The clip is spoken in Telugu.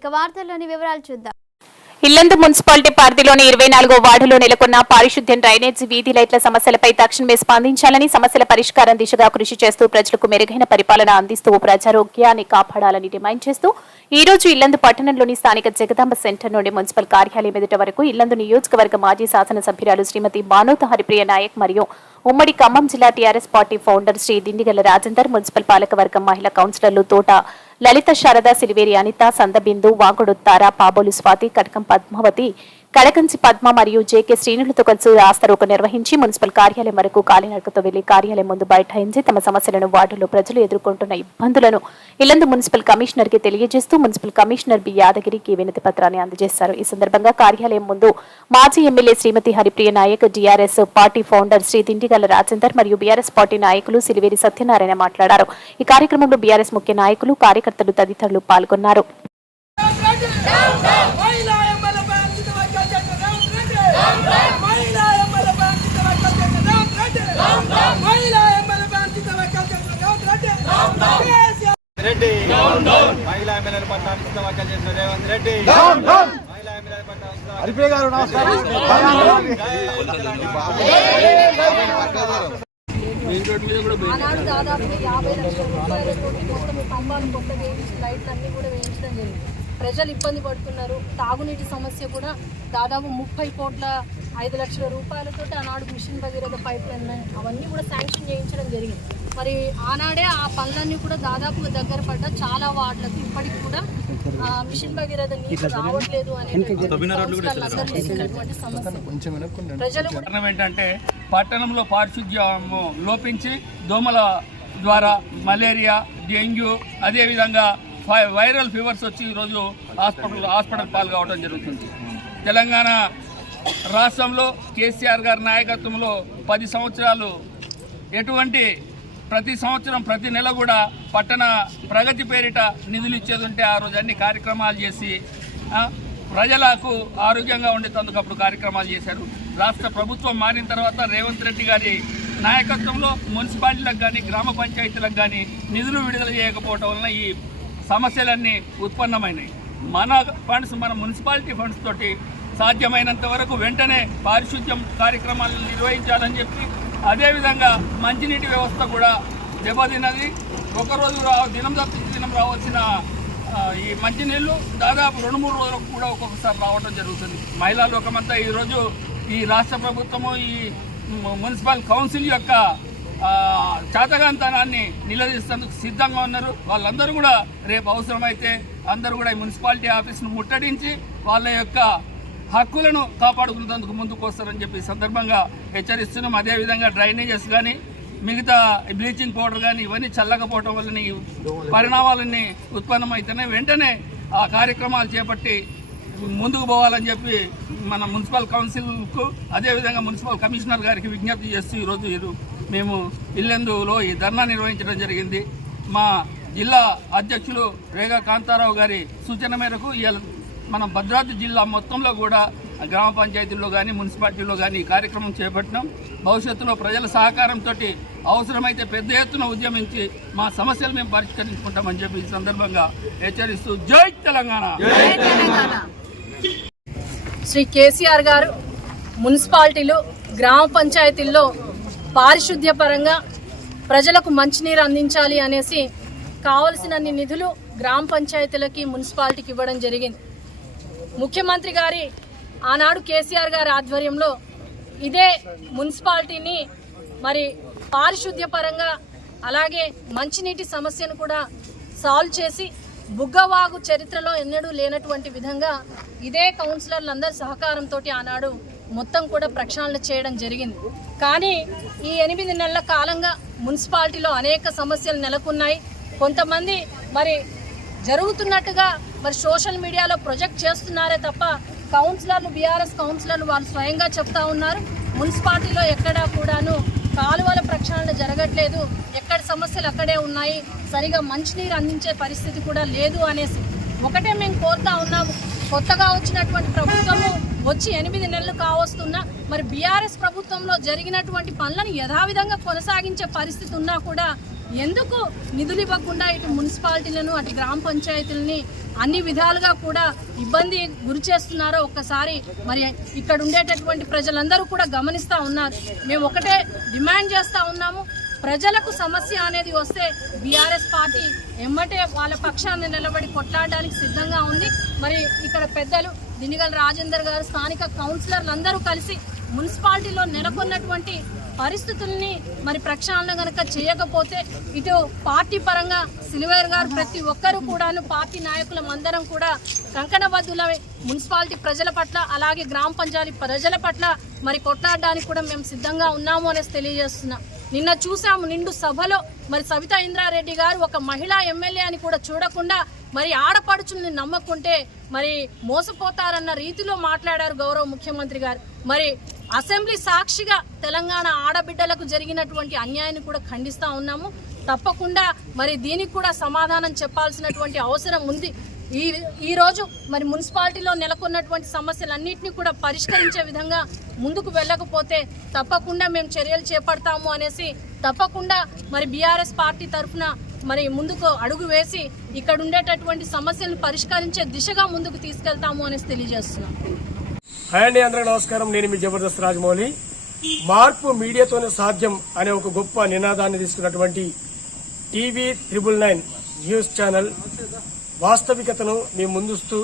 ఇక వార్తల్లోని వివరాలు చూద్దాం. ఇల్లందు మున్సిపాలిటీ పరిధిలోని ఇరవై నాలుగో వార్డులో నెలకొన్న పారిశుద్ధ్యం డ్రైనేజ్ వీధి లైట్ల సమస్యలపై తక్షణమే స్పందించాలని సమస్యల పరిష్కారం దిశగా కృషి చేస్తూ ప్రజలకు మెరుగైన పరిపాలన అందిస్తూ ప్రజారోగ్యాన్ని కాపాడాలని డిమాండ్ చేస్తూ ఈ రోజు ఇల్లందు పట్టణంలోని స్థానిక జగదాంబ సెంటర్ నుండి మున్సిపల్ కార్యాలయం ఎదుట వరకు ఇల్లందు నియోజకవర్గ మాజీ శాసనసభ్యురాలు శ్రీమతి మానోత హరిప్రియ నాయక్ మరియు ఉమ్మడి ఖమ్మం జిల్లా TRS party founder Shri Dindigala Rajender municipal పాలకవర్గం మహిళా కౌన్సిలర్లు తోట లలిత శారద సిలివేరి అనిత సందబిందు వాగుడు తార పాబోలు స్వాతి కటకం పద్మావతి కడకంచి పద్మ మరియు జేకే శ్రీనులతో కలిసి రాస్తారోక నిర్వహించి మున్సిపల్ కార్యాలయం వరకు కాలినడకతో వెళ్ళి కార్యాలయం ముందు బైఠాయించి తమ సమస్యలను వార్డులో ప్రజలు ఎదుర్కొంటున్న ఇబ్బందులను ఇల్లందు మున్సిపల్ కమిషనర్కి తెలియజేస్తూ మున్సిపల్ కమిషనర్ బి యాదగిరికి వినతి పత్రాన్ని అందజేశారు ఈ సందర్భంగా కార్యాలయం ముందు మాజీ MLA Shrimati Haripriya Nayak BRS party founder Shri Dindigala Rajender మరియు బీఆర్ఎస్ పార్టీ నాయకులు సిలివేరి సత్యనారాయణ మాట్లాడారు ఈ కార్యక్రమంలో బీఆర్ఎస్ ముఖ్య నాయకులు కార్యకర్తలు తదితరులు పాల్గొన్నారు మహిళా ఎమ్మెల్యేపై అంకిత వ్యాఖ్యలు చేసిన రేవంత్ రెడ్డి. మహిళా ఎమ్మెల్యేపై అంకిత వ్యాఖ్యలు చేసిన రేవంత్ రెడ్డి. మహిళా ఎమ్మెల్యేపై అంకిత వ్యాఖ్యలు చేసిన రేవంత్ రెడ్డి. కేసీఆర్ రెడ్డి మహిళా ఎమ్మెల్యేల పట్ల అనుచిత వ్యాఖ్యలు చేసిన రేవంత్ రెడ్డి. మహిళా ఎమ్మెల్యేల పట్ల అనుచిత వ్యాఖ్యలు హరిప్రియ గారు నమస్కారం ఆనాడు దాదాపు యాభై లక్షల రూపాయలతో మొత్తం స్తంభాలు కొత్త వేయించి లైట్లు అన్నీ కూడా వేయించడం జరిగింది. ప్రజలు ఇబ్బంది పడుతున్నారు. తాగునీటి సమస్య కూడా దాదాపు ముప్పై కోట్ల ఐదు లక్షల రూపాయలతో ఆనాడు మిషన్ భగీరథ పైప్ లైన్ అవన్నీ కూడా శాంక్షన్ చేయించడం జరిగింది. మరి ఆనాడే ఆ పనులన్నీ కూడా దాదాపుగా దగ్గర పడ్డ చాలా వార్డులకు ఇప్పటికి కూడా ఆ, మిషన్ భగీరథ నీరు రావట్లేదు అనేది ఏంటంటే పట్టణంలో పారిశుద్ధ్యము లోపించి దోమల ద్వారా మలేరియా డెంగ్యూ అదేవిధంగా వై- వైరల్ ఫీవర్స్ వచ్చి ఈరోజు హాస్పిటల్ హాస్పిటల్ పాలు కావడం జరుగుతుంది. తెలంగాణ రాష్ట్రంలో కేసీఆర్ గారి నాయకత్వంలో పది సంవత్సరాలు ఎటువంటి ప్రతి సంవత్సరం ప్రతి నెల కూడా పట్టణ ప్రగతి పేరిట నిధులు ఇచ్చేది ఉంటే ఆ రోజు అన్ని కార్యక్రమాలు చేసి ప్రజలకు ఆరోగ్యంగా ఉండేటందుకు అప్పుడు కార్యక్రమాలు చేశారు. రాష్ట్ర ప్రభుత్వం మారిన తర్వాత రేవంత్ రెడ్డి గారి నాయకత్వంలో మున్సిపాలిటీలకు కానీ గ్రామ పంచాయతీలకు కానీ నిధులు విడుదల చేయకపోవటం వలన ఈ సమస్యలన్నీ ఉత్పన్నమైనాయి. మన ఫండ్స్ మన మున్సిపాలిటీ ఫండ్స్ తోటి సాధ్యమైనంత వరకు వెంటనే పారిశుద్ధ్యం కార్యక్రమాలు నిర్వహించాలని చెప్పి అదేవిధంగా మంచినీటి వ్యవస్థ కూడా దెబ్బతిన్నది. ఒకరోజు రా దినం తప్పించి దినం రావాల్సిన ఈ మంచినీళ్ళు దాదాపు రెండు మూడు రోజులకు కూడా ఒక్కొక్కసారి రావడం జరుగుతుంది. మహిళా లోకమంతా ఈరోజు ఈ రాష్ట్ర ప్రభుత్వము ఈ మున్సిపల్ కౌన్సిల్ యొక్క ఆ, చాతగాంతనాన్ని నిలదీసేందుకు సిద్ధంగా ఉన్నారు. వాళ్ళందరూ కూడా రేపు అవసరమైతే అందరూ కూడా ఈ మున్సిపాలిటీ ఆఫీస్ను ముట్టడించి వాళ్ళ యొక్క హక్కులను కాపాడుకునేందుకు ముందుకు వస్తారని చెప్పి సందర్భంగా హెచ్చరిస్తున్నాం. అదేవిధంగా డ్రైనేజెస్ కానీ మిగతా బ్లీచింగ్ పౌడర్ కానీ ఇవన్నీ చల్లకపోవటం వలన పరిణామాలన్నీ ఉత్పన్నమవుతున్నాయి. వెంటనే ఆ కార్యక్రమాలు చేపట్టి ముందుకు పోవాలని చెప్పి మన మున్సిపల్ కౌన్సిల్కు అదేవిధంగా మున్సిపల్ కమిషనర్ గారికి విజ్ఞప్తి చేస్తూ ఈరోజు ఇరు- మేము ఇల్లెందులో ఈ ధర్నా నిర్వహించడం జరిగింది. మా జిల్లా అధ్యక్షులు రేగా కాంతారావు గారి సూచన మేరకు ఇవాళ మన భద్రాద్రి జిల్లా మొత్తంలో కూడా గ్రామ పంచాయతీల్లో కానీ మున్సిపాలిటీలో కానీ ఈ కార్యక్రమం చేపట్టినాం. భవిష్యత్తులో ప్రజల సహకారంతో అవసరమైతే పెద్ద ఎత్తున ఉద్యమించి మా సమస్యలు మేము పరిష్కరించుకుంటామని చెప్పి ఈ సందర్భంగా హెచ్చరిస్తూ జై తెలంగాణ! శ్రీ కేసీఆర్ గారు మున్సిపాలిటీలు గ్రామ పంచాయతీల్లో పారిశుద్ధ్య పరంగా ప్రజలకు మంచినీరు అందించాలి అనేసి కావలసినన్ని నిధులు గ్రామ పంచాయతీలకి మున్సిపాలిటీకి ఇవ్వడం జరిగింది. ముఖ్యమంత్రి గారి ఆనాడు కేసీఆర్ గారి ఆధ్వర్యంలో ఇదే మున్సిపాలిటీని మరి పారిశుద్ధ్య పరంగా అలాగే మంచినీటి సమస్యను కూడా సాల్వ్ చేసి బుగ్గవాగు చరిత్రలో ఎన్నడూ లేనటువంటి విధంగా ఇదే కౌన్సిలర్లందరి సహకారంతో ఆనాడు మొత్తం కూడా ప్రక్షాళన చేయడం జరిగింది. కానీ ఈ ఎనిమిది నెలల కాలంగా మున్సిపాలిటీలో అనేక సమస్యలు నెలకొన్నాయి. కొంతమంది మరి జరుగుతున్నట్టుగా మరి సోషల్ మీడియాలో ప్రొజెక్ట్ చేస్తున్నారే తప్ప కౌన్సిలర్లు బీఆర్ఎస్ కౌన్సిలర్లు వాళ్ళు స్వయంగా చెప్తా ఉన్నారు. మున్సిపాలిటీలో ఎక్కడా కూడాను కాలువల ప్రక్షాళన జరగట్లేదు. ఎక్కడ సమస్యలు అక్కడే ఉన్నాయి. సరిగా మంచినీరు అందించే పరిస్థితి కూడా లేదు అనేసి. ఒకటే మేము కోరుతా ఉన్నాము. కొత్తగా వచ్చినటువంటి ప్రభుత్వము వచ్చి ఎనిమిది నెలలు కావస్తున్నా మరి బీఆర్ఎస్ ప్రభుత్వంలో జరిగినటువంటి పనులను యథావిధంగా కొనసాగించే పరిస్థితి ఉన్నా కూడా ఎందుకు నిధులు ఇవ్వకుండా ఇటు మున్సిపాలిటీలను అటు గ్రామ పంచాయతీలని అన్ని విధాలుగా కూడా ఇబ్బంది గురి చేస్తున్నారో ఒక్కసారి మరి ఇక్కడ ఉండేటటువంటి ప్రజలందరూ కూడా గమనిస్తూ ఉన్నారు. మేము ఒకటే డిమాండ్ చేస్తూ ఉన్నాము ప్రజలకు సమస్య అనేది వస్తే బీఆర్ఎస్ పార్టీ ఎమ్మటే వాళ్ళ పక్షాన్ని నిలబడి కొట్లాడడానికి సిద్ధంగా ఉంది. మరి ఇక్కడ పెద్దలు దినిగల రాజేందర్ గారు స్థానిక కౌన్సిలర్లు అందరూ కలిసి మున్సిపాలిటీలో నెలకొన్నటువంటి పరిస్థితుల్ని మరి ప్రక్షాళన కనుక చేయకపోతే ఇటు పార్టీ పరంగా సిల్వేర్ గారు ప్రతి ఒక్కరు కూడాను పార్టీ నాయకులం అందరం కూడా కంకణబద్దులై మున్సిపాలిటీ ప్రజల పట్ల అలాగే గ్రామ పంచాయతీ ప్రజల పట్ల మరి కొట్లాడడానికి కూడా మేము సిద్ధంగా ఉన్నాము అనేసి తెలియజేస్తున్నాం. నిన్న చూసాము నిండు సభలో మరి సవితా ఇంద్రారెడ్డి గారు ఒక మహిళా ఎమ్మెల్యే అని కూడా చూడకుండా మరి ఆడపడుచుల్ని నమ్మకుంటే మరి మోసపోతారన్న రీతిలో మాట్లాడారు గౌరవ ముఖ్యమంత్రి గారు. మరి అసెంబ్లీ సాక్షిగా తెలంగాణ ఆడబిడ్డలకు జరిగినటువంటి అన్యాయాన్ని కూడా ఖండిస్తా ఉన్నాము. తప్పకుండా మరి దీనికి కూడా సమాధానం చెప్పాల్సినటువంటి అవసరం ఉంది. ఈ ఈరోజు మరి మున్సిపాలిటీలో నెలకొన్నటువంటి సమస్యలన్నింటినీ కూడా పరిష్కరించే విధంగా ముందుకు వెళ్ళకపోతే తప్పకుండా మేము చర్యలు చేపడతాము అనేసి తప్పకుండా మరి బీఆర్ఎస్ పార్టీ తరఫున మరి ముందుకు అడుగు వేసి ఇక్కడ ఉండేటటువంటి సమస్యలను పరిష్కరించే దిశగా ముందుకు తీసుకెళ్తాము అనేసి తెలియజేస్తున్నాం. హాయ్ అండి నమస్కారం. నేను మీ జబర్దస్త్ రాజమౌళి. మార్పు మీడియాతోనే సాధ్యం అనే ఒక గొప్ప నినాదాన్ని తీసుకున్నటువంటి TV triple nine news channel వాస్తవికతను మీ ముందుస్తూ